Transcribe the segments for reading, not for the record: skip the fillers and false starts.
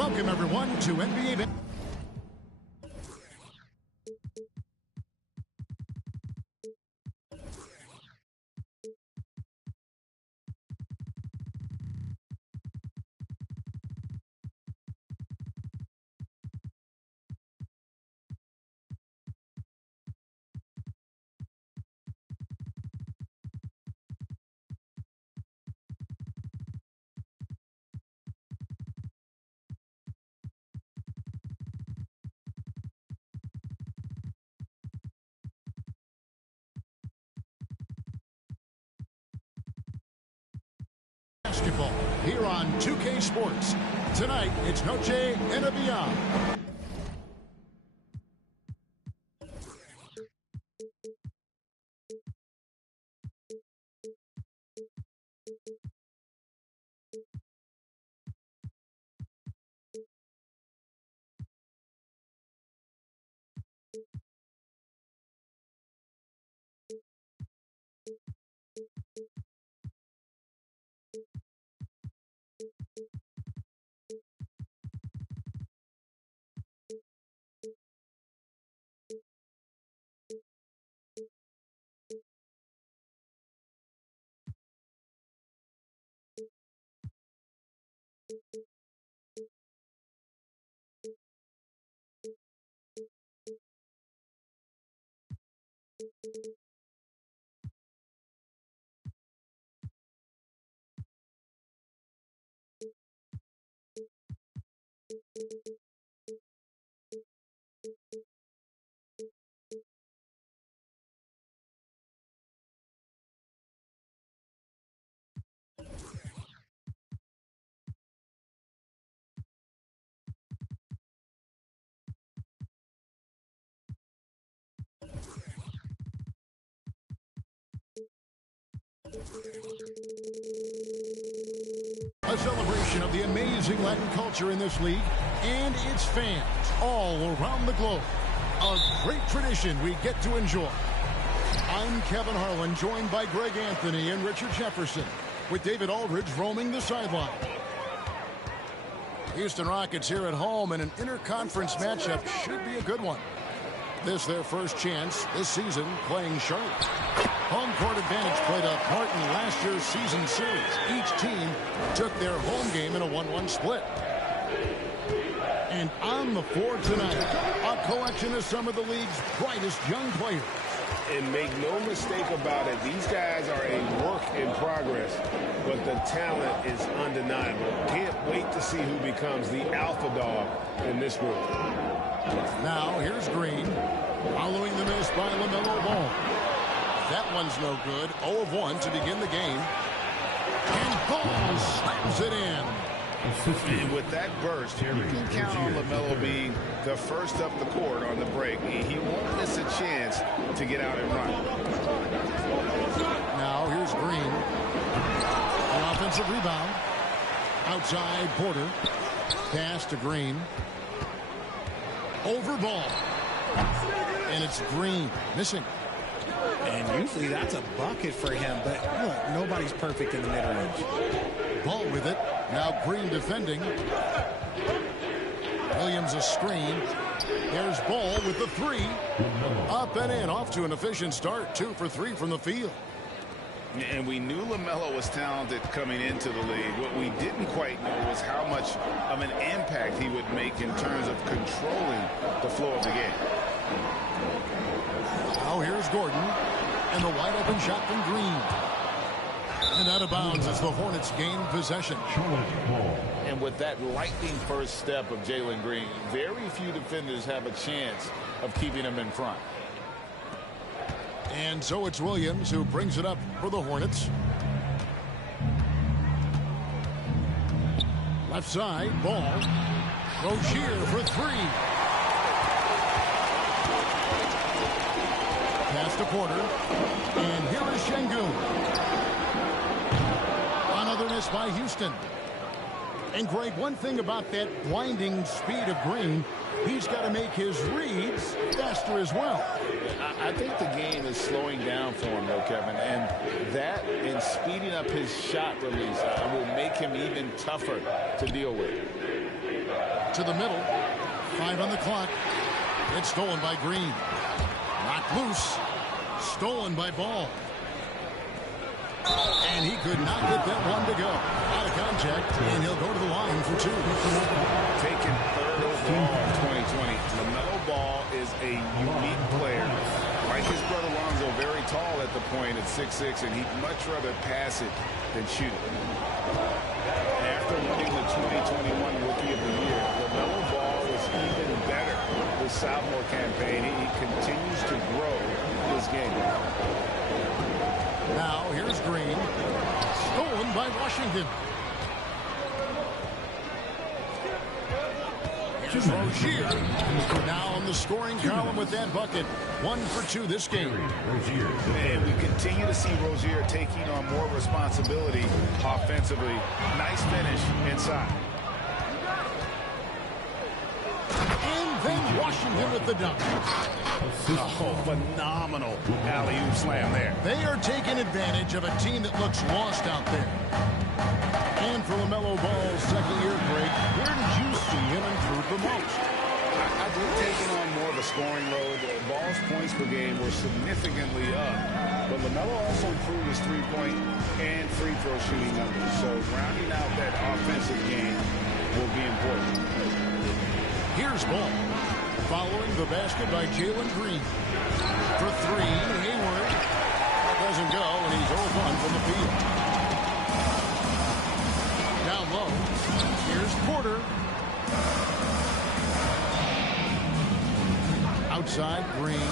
Welcome, everyone, to NBA. Basketball here on 2K Sports. Tonight, it's Noche NBA. A celebration of the amazing Latin culture in this league and its fans all around the globe. A great tradition we get to enjoy. I'm Kevin Harlan, joined by Greg Anthony and Richard Jefferson, with David Aldridge roaming the sideline. Houston Rockets here at home, and an interconference matchup should be a good one. This their first chance this season playing Charlotte. Home court advantage played a part in last year's season series. Each team took their home game in a 1-1 split. And on the floor tonight, a collection of some of the league's brightest young players. And make no mistake about it, these guys are a work in progress, but the talent is undeniable. Can't wait to see who becomes the alpha dog in this group. Now, here's Green, following the miss by LaMelo Ball. That one's no good. 0 of 1 to begin the game. And Ball slams it in. And with that burst, you can count on LaMelo being the first up the court on the break. He won't miss a chance to get out and run. Now, here's Green. An offensive rebound. Outside, Porter. Pass to Green. Over Ball. And it's Green missing. And usually that's a bucket for him, but look, nobody's perfect in the mid-range. Ball with it. Now Green defending. Williams a screen. There's Ball with the three. Up and in. Off to an efficient start. 2 for 3 from the field. And we knew LaMelo was talented coming into the league. What we didn't quite know was how much of an impact he would make in terms of controlling the flow of the game. Now here's Gordon. And the wide open shot from Green. And out of bounds as the Hornets gain possession. And with that lightning first step of Jalen Green, very few defenders have a chance of keeping him in front. And so it's Williams who brings it up for the Hornets. Left side, Ball. Rozier for 3. Pass to Porter. And here is Şengün. Another miss by Houston. And Greg, one thing about that blinding speed of Green, he's got to make his reads faster as well. I think the game is slowing down for him, though, Kevin. And that and speeding up his shot release will make him even tougher to deal with. To the middle. 5 on the clock. It's stolen by Green. Knocked loose. Stolen by Ball. And he could not get that one to go. Out of contact, and he'll go to the line for 2. Taken third overall in 2020. LaMelo Ball is a unique player. Like his brother Lonzo, very tall at the point at 6'6", and he'd much rather pass it than shoot it. After winning the 2021 Rookie of the Year, LaMelo Ball was even better this sophomore campaign. He continues to grow his game. Now, here's Green. Stolen by Washington. Here's Rozier. Now in the scoring column with that bucket. 1 for 2 this game. And we continue to see Rozier taking on more responsibility offensively. Nice finish inside. And then Washington with the dunk. Oh, phenomenal alley-oop slam there. They are taking advantage of a team that looks lost out there. And for LaMelo Ball's second-year break, where did you see him improve the most? I think taking on more of a scoring load. Ball's points per game were significantly up. But LaMelo also improved his three-point and free throw shooting numbers. So rounding out that offensive game will be important. Here's Ball. Following the basket by Jalen Green. For 3, Hayward. Doesn't go, and he's 0-1 from the field. Down low. Here's Porter. Outside, Green.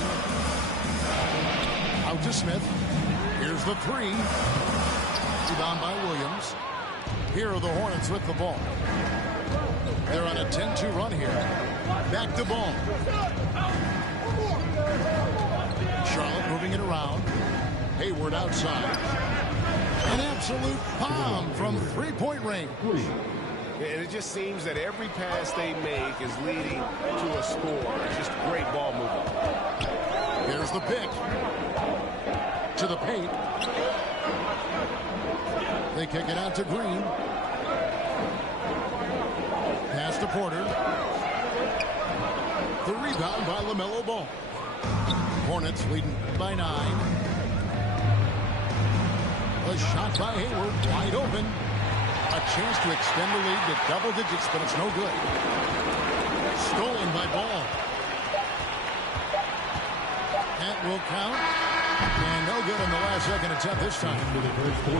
Out to Smith. Here's the 3. Rebound by Williams. Here are the Hornets with the ball. They're on a 10-2 run here. Back to Ball. Charlotte moving it around. Hayward outside. An absolute bomb from three-point range. And it just seems that every pass they make is leading to a score. Just great ball movement. There's the pick. To the paint. They kick it out to Green. Pass to Porter. The rebound by LaMelo Ball. Hornets leading by 9. A shot by Hayward, wide open. A chance to extend the lead to double digits, but it's no good. Stolen by Ball. That will count. And no good in the last second attempt this time.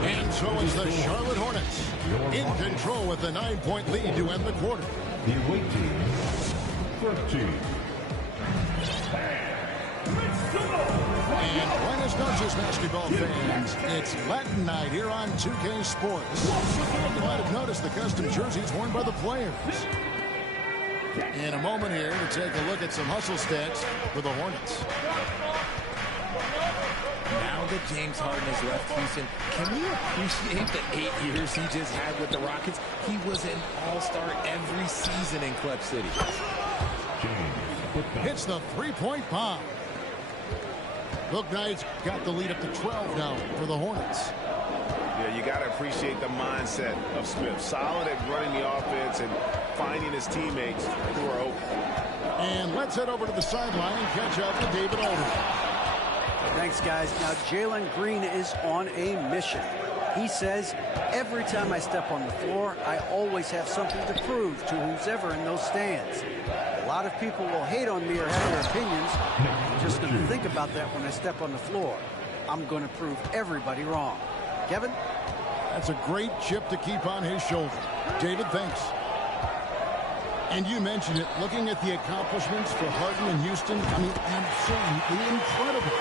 And so it's the Charlotte Hornets in control with a 9-point lead to end the quarter. The away team, 13. And buenas noches, basketball fans. It's Latin night here on 2K Sports. You might have noticed the custom jerseys worn by the players. In a moment here to take a look at some hustle stats for the Hornets. Now that James Harden has left Houston, can we appreciate the 8 years he just had with the Rockets? He was an all-star every season in Clutch City. Hits the three-point bomb. Look, Knights got the lead up to 12 now for the Hornets. Yeah, you got to appreciate the mindset of Smith. Solid at running the offense and finding his teammates who are open. And let's head over to the sideline and catch up with David Aldridge. Thanks, guys. Now, Jalen Green is on a mission. He says, every time I step on the floor, I always have something to prove to who's ever in those stands. A lot of people will hate on me or have their opinions. I'm just going to think about that when I step on the floor. I'm going to prove everybody wrong. Kevin? That's a great chip to keep on his shoulder. David, thanks. And you mentioned it, looking at the accomplishments for Harden in Houston, I mean, absolutely incredible.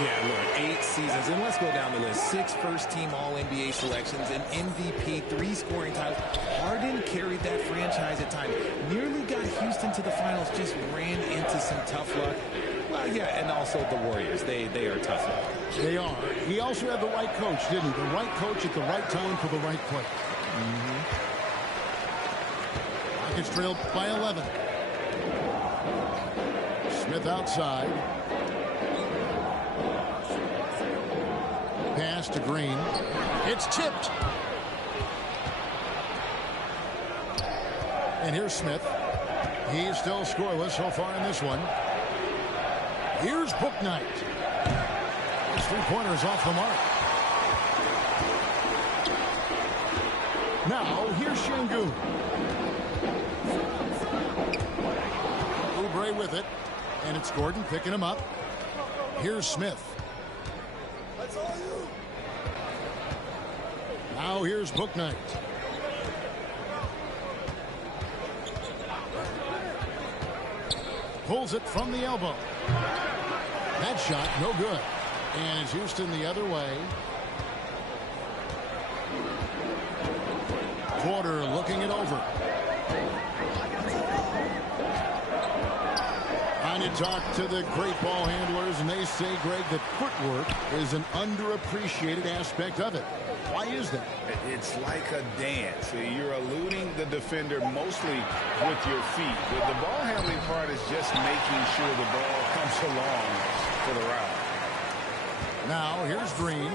Yeah, look, 8 seasons, and let's go down the list. 6 first-team All-NBA selections, an MVP, 3 scoring titles. Harden carried that franchise at times. Nearly got Houston to the finals, just ran into some tough luck. Well, yeah, and also the Warriors. They are tough luck. They are. He also had the right coach, didn't he? The right coach at the right time for the right play. Rockets trailed by 11. Smith outside. Pass to Green. It's tipped. And here's Smith. He's still scoreless so far in this one. Here's Bouknight. His three-pointer's off the mark. Now, here's Şengün. Oubre with it. And it's Gordon picking him up. Here's Smith. Now here's Bouknight. Pulls it from the elbow. That shot, no good. And it's Houston the other way. Porter looking it over. Trying to talk to the great ball handlers, and they say, Greg, that footwork is an underappreciated aspect of it. Why is that? It's like a dance. You're eluding the defender mostly with your feet. The ball handling part is just making sure the ball comes along for the route. Now here's Green.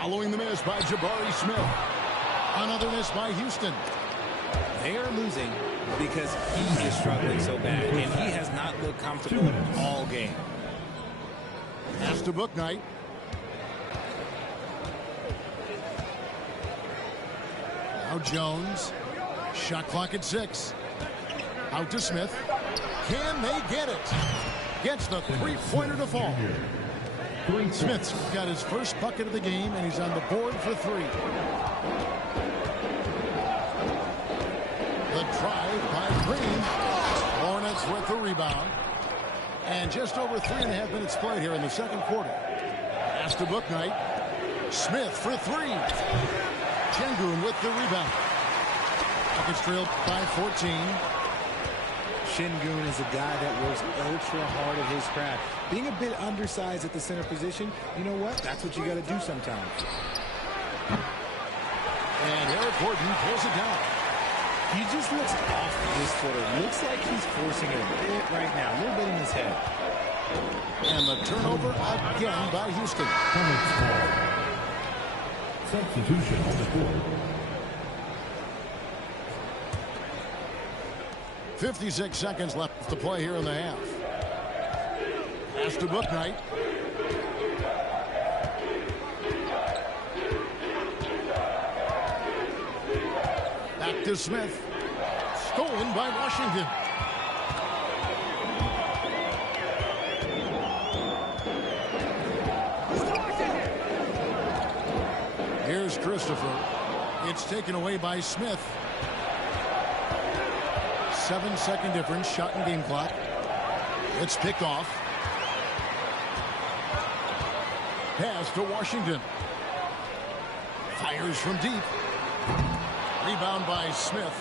Following the miss by Jabari Smith. Another miss by Houston. They are losing because he is struggling so bad, and he has not looked comfortable all game. Pass to Bouknight. Now Jones. Shot clock at 6. Out to Smith. Can they get it? Gets the three-pointer to fall. Smith's got his first bucket of the game, and he's on the board for 3. The drive by Green. Hornets with the rebound. And just over 3.5 minutes played here in the second quarter. Pass to Bouknight. Smith for 3. Şengün with the rebound. Rockets trailed by 14. Şengün is a guy that works ultra hard at his craft. Being a bit undersized at the center position, you know what? That's what you got to do sometimes. And Eric Gordon pulls it down. He just looks off this quarter. Looks like he's forcing it a bit right now. A little bit in his head. And the turnover again by Houston. Substitution on the court. 56 seconds left to play here in the half. Pass to Bouknight. Back to Smith. Stolen by Washington. Here's Christopher. It's taken away by Smith. 7-second difference, shot and game clock. It's picked off. Pass to Washington. Fires from deep. Rebound by Smith.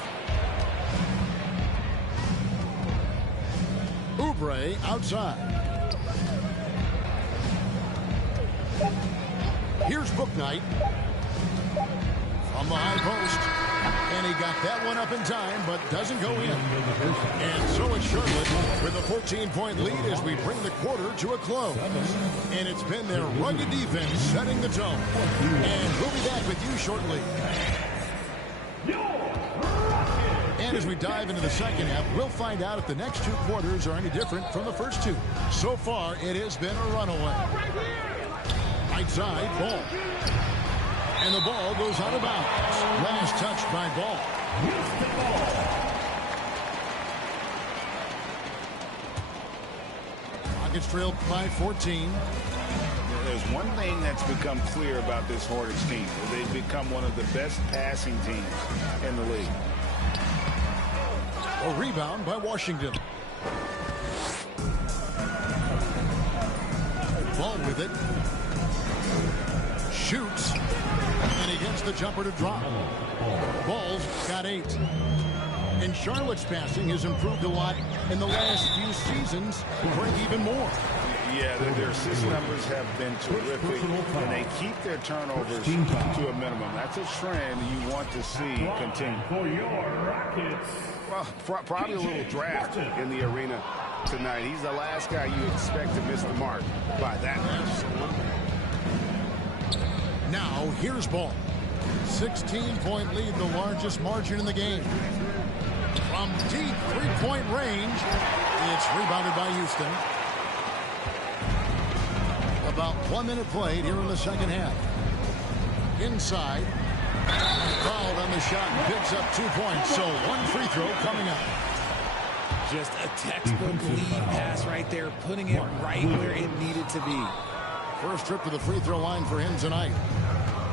Oubre outside. Here's Bouknight. From the high post. And he got that one up in time, but doesn't go in. And so it's Charlotte with a 14-point lead as we bring the quarter to a close. And it's been their rugged defense setting the tone. And we'll be back with you shortly. And as we dive into the second half, we'll find out if the next 2 quarters are any different from the first 2. So far, it has been a runaway. Right side, Ball. And the ball goes out of bounds. Last touch by Ball. Rockets trailed by 14. There's one thing that's become clear about this Hornets team. They've become one of the best passing teams in the league. A rebound by Washington. Ball with it. Shoots. And he gets the jumper to drop. Ball's got 8. And Charlotte's passing has improved a lot in the last few seasons. Break even more. Yeah, their assist numbers have been terrific, and they keep their turnovers to a minimum. That's a trend you want to see continue. For your Rockets. Well, probably a little draft in the arena tonight. He's the last guy you expect to miss the mark by that much. Now, here's Ball. 16-point lead, the largest margin in the game. From deep three-point range, it's rebounded by Houston. About 1 minute played here in the second half. Inside. Fouled on the shot and picks up 2 points. So one free throw coming up. Just a textbook lead pass right there, putting it right where it needed to be. First trip to the free throw line for him tonight.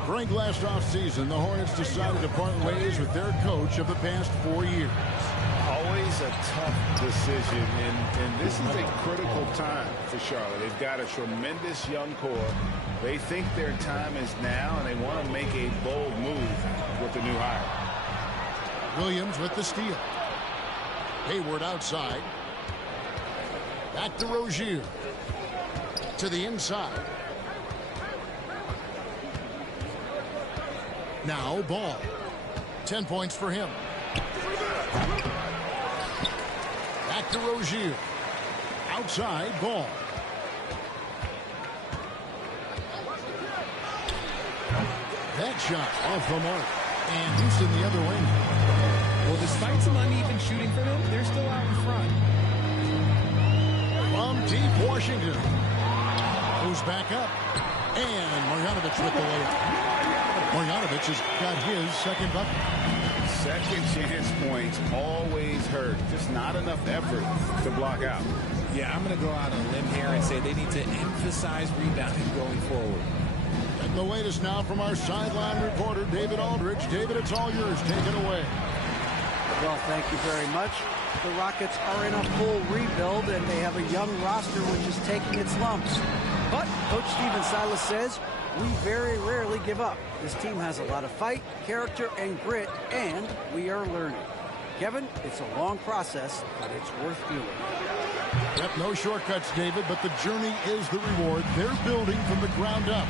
During last offseason, the Hornets decided to part ways with their coach of the past 4 years. Always a tough decision, and this is a critical time for Charlotte. They've got a tremendous young core. They think their time is now, and they want to make a bold move with the new hire. Williams with the steal. Hayward outside. Back to Rozier. To the inside. Now Ball. 10 points for him. Back to Rozier. Outside Ball. That shot off the mark. And Houston the other way. Well, despite some uneven shooting for them, they're still out in front. From deep Washington. Goes back up. And Marjanovic with the layup. Marjanovic has got his second bucket. Second chance points always hurt. Just not enough effort to block out. Yeah, I'm going to go out on a limb here and say they need to emphasize rebounding going forward. And the latest now from our sideline reporter, David Aldridge. David, it's all yours. Take it away. Well, thank you very much. The Rockets are in a full rebuild, and they have a young roster which is taking its lumps. But Coach Stephen Silas says, we very rarely give up. This team has a lot of fight, character, and grit, and we are learning. Kevin, it's a long process, but it's worth doing. Yep, no shortcuts, David, but the journey is the reward. They're building from the ground up.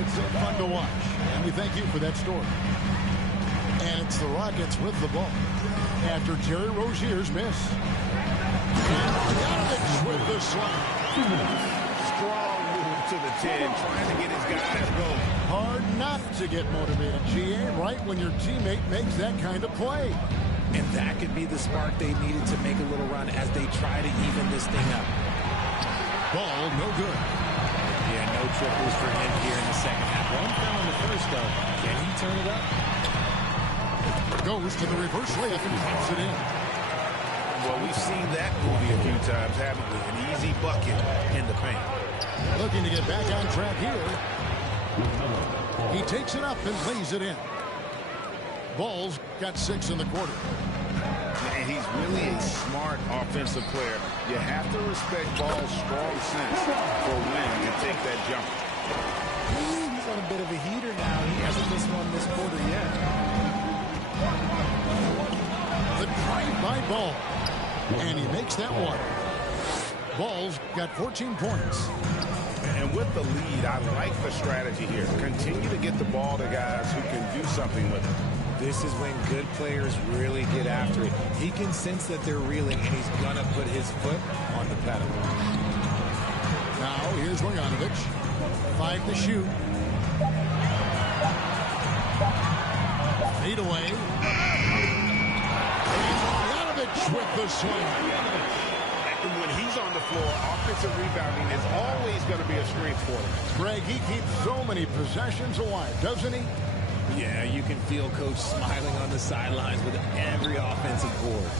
It's fun to watch, and we thank you for that story. And it's the Rockets with the ball after Terry Rozier's miss. And Marjanovic with the slam. Strong move to the 10, trying to get his guys going. Hard not to get motivated, GA, right when your teammate makes that kind of play. And that could be the spark they needed to make a little run as they try to even this thing up. Ball, no good. Yeah, no triples for him here in the second half. One fell in the first, though. Can he turn it up? Goes to the reverse layup and pops it in. Well, we've seen that movie a few times, haven't we? An easy bucket in the paint. Looking to get back on track here. He takes it up and lays it in. Ball's got 6 in the quarter. And he's really a smart offensive player. You have to respect Ball's strong sense for when to take that jump. He's on a bit of a heater now. He hasn't missed one this quarter yet. The drive by Ball. And he makes that one. Ball's got 14 points. And with the lead, I like the strategy here. Continue to get the ball to guys who can do something with it. This is when good players really get after it. He can sense that they're reeling, and he's going to put his foot on the pedal. Now, here's Marjanovic. 5 to shoot. Feed away. And Marjanovic with the swing. And when he's on the floor, offensive rebounding is always going to be a strength for him. Greg, he keeps so many possessions alive, doesn't he? Yeah, you can feel Coach smiling on the sidelines with every offensive board.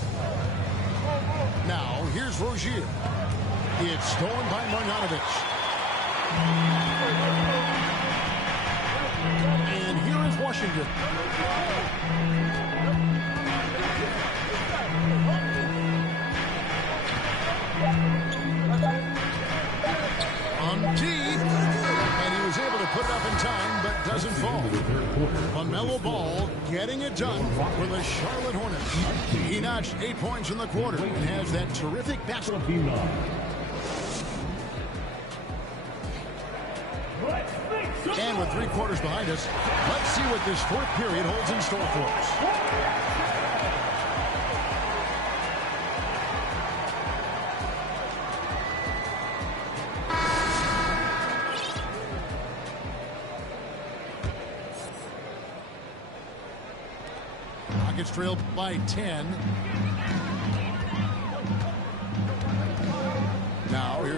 Now, here's Rozier. It's stolen by Marjanovic. And here is Washington. On deep. And he was able to put it up in time, but doesn't fall. LaMelo Ball getting it done for the Charlotte Hornets. He notched 8 points in the quarter and has that terrific basket. And with 3 quarters behind us, let's see what this fourth period holds in store for us. Rockets trailed by 10.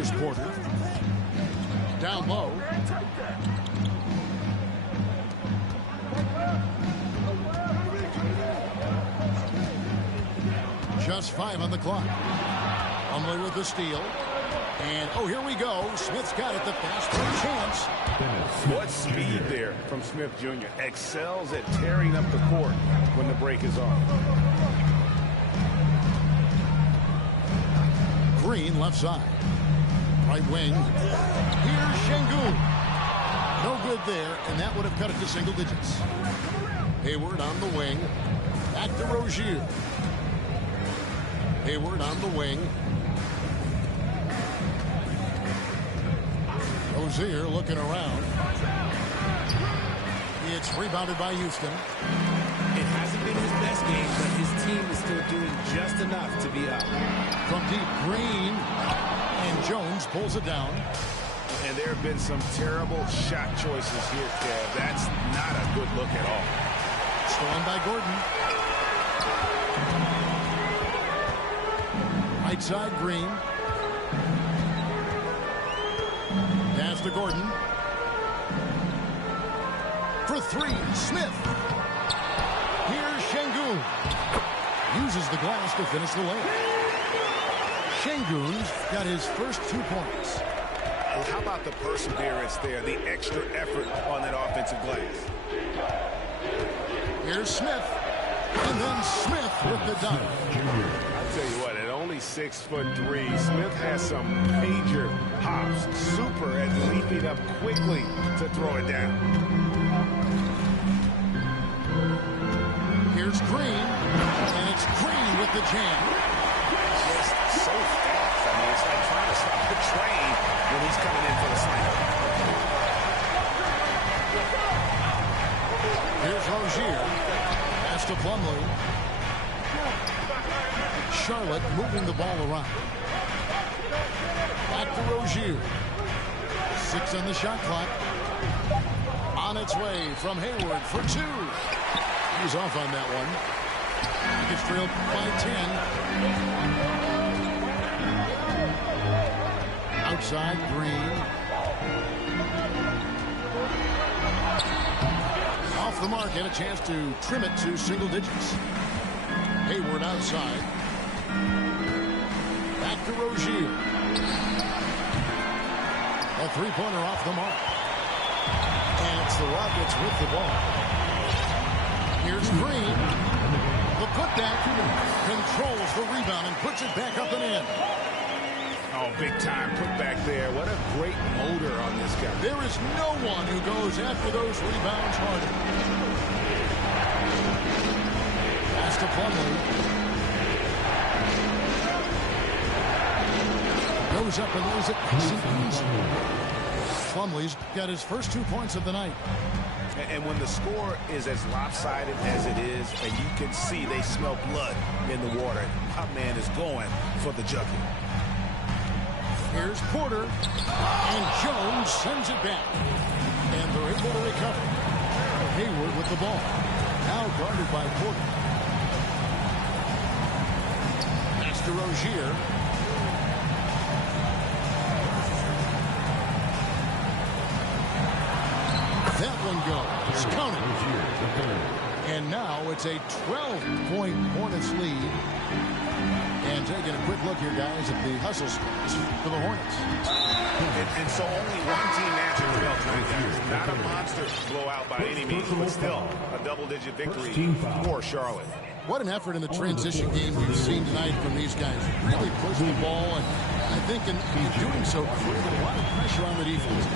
Here's Porter. Down low. Just 5 on the clock. Plumlee with the steal. And, oh, here we go. Smith's got it. The fast break chance. What speed there from Smith Jr. Excels at tearing up the court when the break is on. Green left side. Right wing. Here's Şengün. No good there, and that would have cut it to single digits. Hayward on the wing. Back to Rozier. Hayward on the wing. Rozier looking around. It's rebounded by Houston. It hasn't been his best game, but his team is still doing just enough to be up. From deep, Green. And Jones pulls it down. And there have been some terrible shot choices here, Kev. That's not a good look at all. Stolen by Gordon. Right side, Green. Pass to Gordon. For 3, Smith. Here's Şengün. Uses the glass to finish the layup. Şengün's got his first 2 points. How about the perseverance there, the extra effort on that offensive glass? Here's Smith. And then Smith with the dunk. I'll tell you what, at only 6'3", Smith has some major hops. Super at leaping up quickly to throw it down. Here's Green. And it's Green with the jam. Just so fast. I mean, it's like trying to stop the train when he's coming in for the slam. Here's Rozier. Pass to Plumlee. Charlotte moving the ball around. Back to Rozier. 6 on the shot clock. On its way from Hayward for 2. He was off on that one. It's trailed by 10. Outside, Green. Off the mark and a chance to trim it to single digits. Hayward outside. Back to Rozier. A three-pointer off the mark. And it's the Rockets with the ball. Here's Green. The putback controls the rebound and puts it back up and in. Oh, big time putback there. What a great motor on this guy. There is no one who goes after those rebounds harder. Pass to Plumlee. Goes up and lays it. Plumlee's got his first 2 points of the night. And when the score is as lopsided as it is, and you can see they smell blood in the water, my man is going for the junkie. Here's Porter. And Jones sends it back. And they're able to recover. Hayward with the ball. Now guarded by Porter. Pass to Rozier. That one goes. Counted. And now it's a 12-point Hornets lead. And taking a quick look here, guys, at the hustle stats for the Hornets. And so only one team answered the bell tonight, guys. Not a monster blowout by any means, but still a double-digit victory for Charlotte. What an effort in the transition game we've seen tonight from these guys. Really push the ball, and I think in doing so, created a lot of pressure on the defense.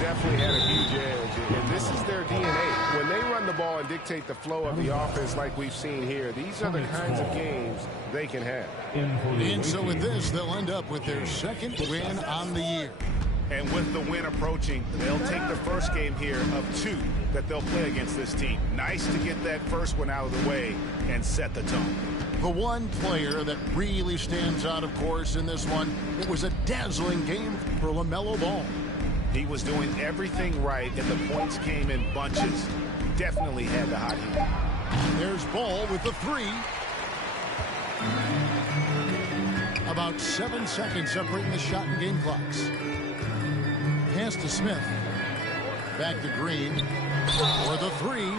Definitely had a huge edge, and this is their DNA. When they run the ball and dictate the flow of the offense like we've seen here, these are the kinds of games they can have. And so with this, they'll end up with their second win on the year. And with the win approaching, they'll take the first game here of 2 that they'll play against this team. Nice to get that first one out of the way and set the tone. The one player that really stands out, of course, in this one, it was a dazzling game for LaMelo Ball. He was doing everything right, and the points came in bunches. Definitely had the hot heat. There's Ball with the 3. About about 7 seconds separating the shot and game clocks. Pass to Smith. Back to Green for the three.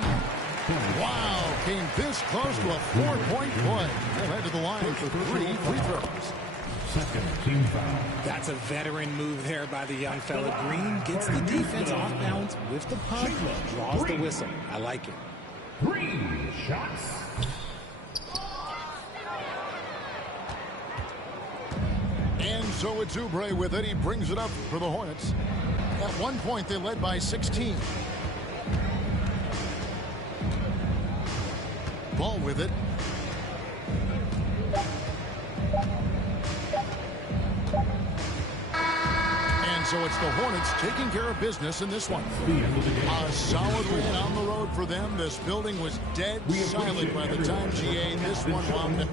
Wow, came this close to a 4-point play. They'll head to the line for 3 free throws. Second team foul. That's a veteran move there by the young fella. Green gets the defense off balance with the puck, draws the whistle. I like it. 3 shots. And so it's Oubre with it. He brings it up for the Hornets. At one point, they led by 16. Ball with it. And so it's the Hornets taking care of business in this one. A solid win on the road for them. This building was dead silent by the time GA this one wound up.